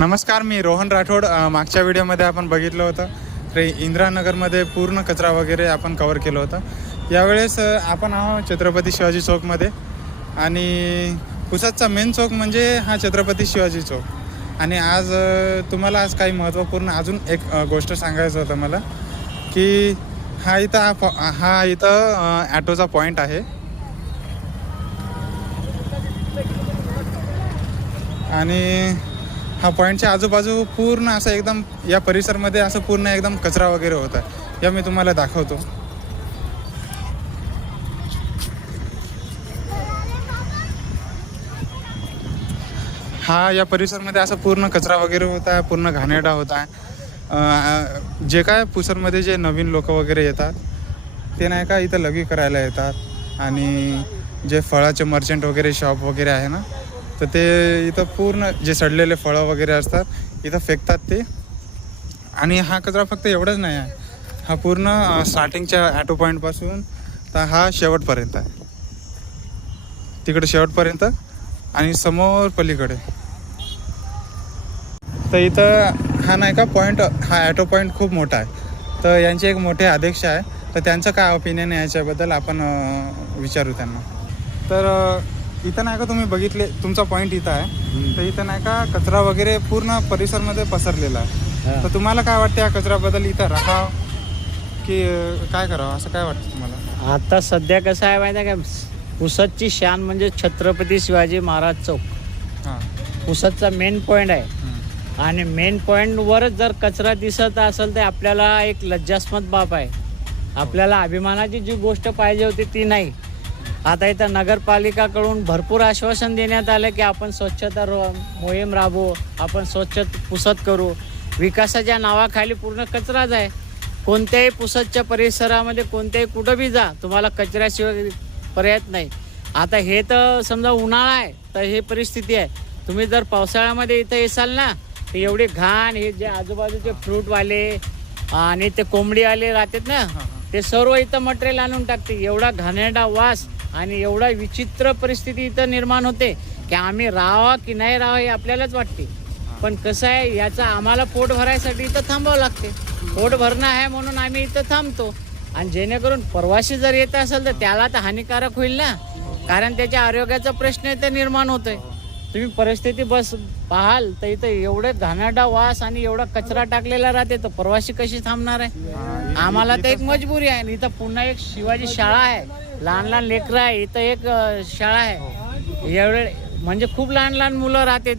नमस्कार, मी रोहन राठोड. मागच्या व्हिडिओमध्ये आपण बघितलं होतं इंदिरानगरमध्ये पूर्ण कचरा वगैरे आपण कवर केलं होतं. यावेळेस आपण आहोत छत्रपती शिवाजी चौकमध्ये आणि पुसदचा मेन चौक म्हणजे हा छत्रपती शिवाजी चौक. आणि आज तुम्हाला आज काही महत्त्वपूर्ण अजून एक गोष्ट सांगायचं होतं मला की हा इथं ॲटोचा पॉईंट आहे आणि हा पॉईंटच्या आजूबाजू पूर्ण असं एकदम या परिसरमध्ये असं पूर्ण एकदम कचरा वगैरे होता. या मी तुम्हाला दाखवतो. हा या परिसरमध्ये असं पूर्ण कचरा वगैरे होता, पूर्ण घाणेरडा होता. जे काय पुसदमध्ये जे नवीन लोक वगैरे येतात ते नाही का इथं लघवी करायला येतात आणि जे फळाचे मर्चंट वगैरे शॉप वगैरे आहे ना, तर ते इथं पूर्ण जे सडलेले फळं वगैरे असतात इथं फेकतात ते. आणि हा कचरा फक्त एवढंच नाही आहे, हा पूर्ण स्टार्टिंगच्या ॲटो पॉईंटपासून तर हा शेवटपर्यंत आहे, तिकडे शेवटपर्यंत आणि समोर पलीकडे. तर इथं हा नाही का पॉईंट, हा ॲटो पॉईंट खूप मोठा आहे. तर यांचे एक मोठे अध्यक्ष आहे, तर त्यांचं काय ओपिनियन आहे याच्याबद्दल आपण विचारू त्यांना. तर इथं नाही का तुम्ही बघितले, तुमचा पॉईंट इथं आहे, तर इथं नाही का कचरा वगैरे पूर्ण परिसरमध्ये पसरलेला आहे. तर तुम्हाला काय वाटतं या कचऱ्याबद्दल, इथं राहावं की काय करावं, असं काय वाटतं तुम्हाला? आता सध्या कसं आहे माहिती आहे का, पुसदची शान म्हणजे छत्रपती शिवाजी महाराज चौक. हां, पुसदचा मेन पॉईंट आहे आणि मेन पॉईंटवरच जर कचरा दिसत असेल तर आपल्याला एक लज्जास्पद बाब आहे. आपल्याला अभिमानाची जी गोष्ट पाहिजे होती ती नाही. आता इथं नगरपालिकाकडून भरपूर आश्वासन देण्यात आलं की आपण स्वच्छता मोहीम राबवू, आपण स्वच्छ पुसद करू. विकासाच्या नावाखाली पूर्ण कचराच आहे. कोणत्याही पुसदच्या परिसरामध्ये कोणत्याही कुठं बी जा, तुम्हाला कचऱ्याशिवाय पर्याय नाही. आता हे तर समजा उन्हाळा आहे तर ही परिस्थिती आहे. तुम्ही जर पावसाळ्यामध्ये इथं येसाल ना, तर एवढी घाण, हे जे आजूबाजूचे फ्रूटवाले आणि ते कोंबडीवाले राहतात ना, ते सर्व इथं मटेरियल आणून टाकते. एवढा घाणेरडा वास आणि एवढा विचित्र परिस्थिती इथं निर्माण होते की आम्ही राहावं की नाही राहावं हे आपल्यालाच वाटते. पण कसं आहे, याचं आम्हाला पोट भरायसाठी इथं थांबावं लागते. पोट भरणं आहे म्हणून आम्ही इथं थांबतो. आणि जेणेकरून प्रवासी जर येत असेल तर त्याला तर हानिकारक होईल ना, कारण त्याच्या आरोग्याचा प्रश्न इथं निर्माण होतोय. तुम्ही परिस्थिती पाहाल तर इथं एवढे घाणेरडा वास आणि एवढा कचरा टाकलेला राहते, तर प्रवासी कशी थांबणार आहे? आम्हाला तर एक मजबुरी आहे. इथं पुन्हा एक शिवाजी शाळा आहे, लहान लहान लेकरं आहे. इथं एक शाळा आहे, एवढे म्हणजे खूप लहान लहान मुलं राहते.